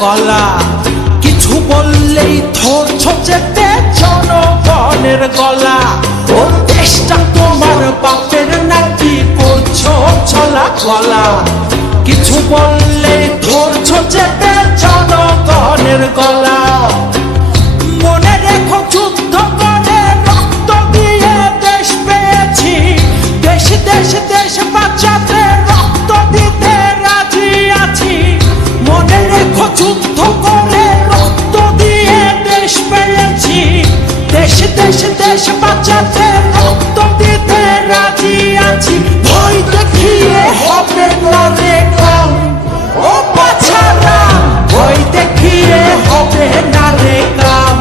গলা, কিছু বললেই ধরছ চেপে জনগণের গলা। ও দেশটা তোমার বাপের নাকি করছো ছলা গলা, কিছু বললেই ধরছ চেপে জনগণের গলা। মনে রেখো যুদ্ধ করে রক্ত দিয়ে দেশ পেয়েছি, দেশ দেশ দেশ বাঁচাতে রক্ত দিতে রাজি আছি। মনে রেখো যুদ্ধ করে রক্ত দিয়ে দেশ পেয়েছি, দেশ দেশ দেশ বাঁচাতে রক্ত দিতে রাজি আছি। ভয় দেখিয়ে হবে না রে কাম ও বাছারা, ভয় দেখিয়ে হবে না রে কাম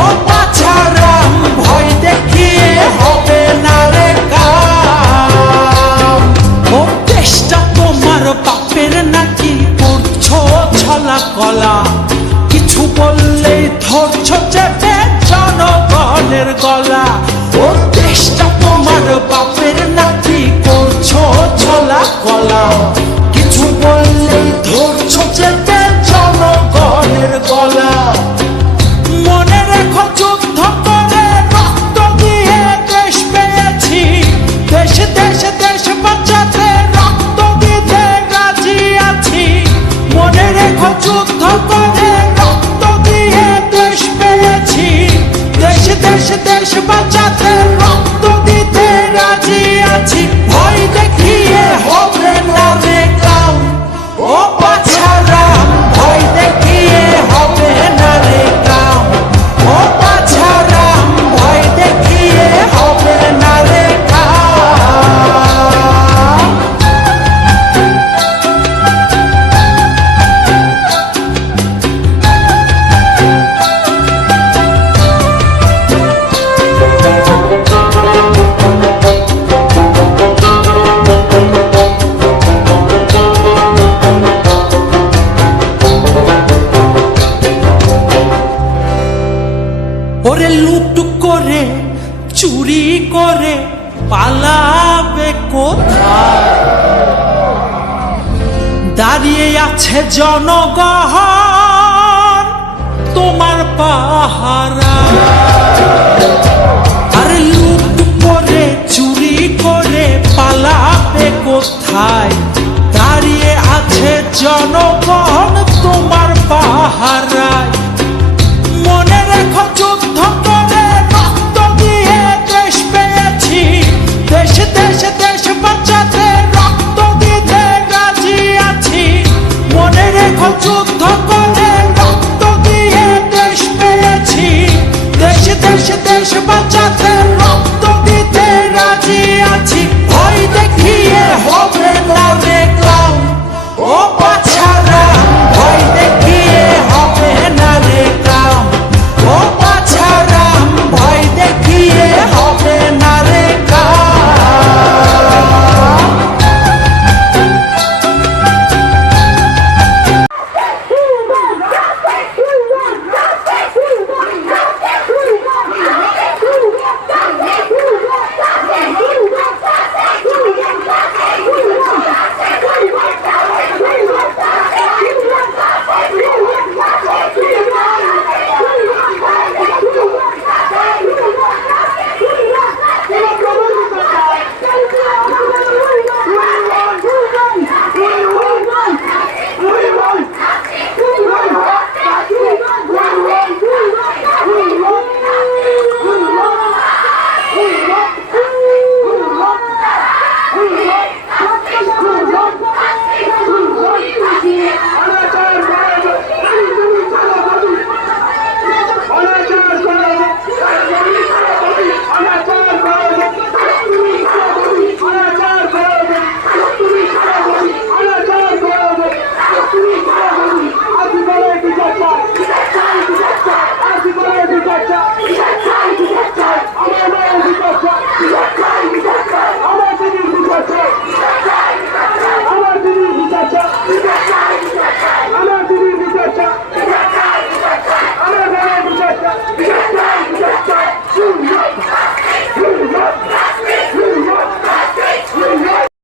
ও বাছারা, ভয় দেখিয়ে হবে না রে কাম। ও দেশটা তোমার বাপের নাকি করছো ছলা কলা, কিছু বললেই ধরছো চেপে জনগণের গলা। ও দেশটা তোমার বাপের নাকি করছো ছলা কলা, কিছু বললেই ধরছো চেপে জনগণের গলা। মনে রেখো যুদ্ধ করে রক্ত দিয়ে দেশ পেয়েছি, দেশ দেশ দেশ বাঁচাতে রক্ত দিতে রাজি আছি। মনে রেখো যুদ্ধ করে রক্ত দিয়ে দেশ পেয়েছি, দেশ দেশ দেশ বাঁচাতে রক্ত দিতে রাজি আছি। ভয় দেখিয়ে হবে না রে কাম ও বাছারা, ভয় দেখিয়ে হবে না রে কাম ও বাছারা, ভয় দেখিয়ে হবে না রে কাম। ওরে লুট করে চুরি করে পালাবে কোথায়, দাঁড়িয়ে আছে জনগণ তোমার পাহারা। আরে লুট করে চুরি করে পালাবে কোথায়, দাঁড়িয়ে আছে জনগণ তোমার পাহারা।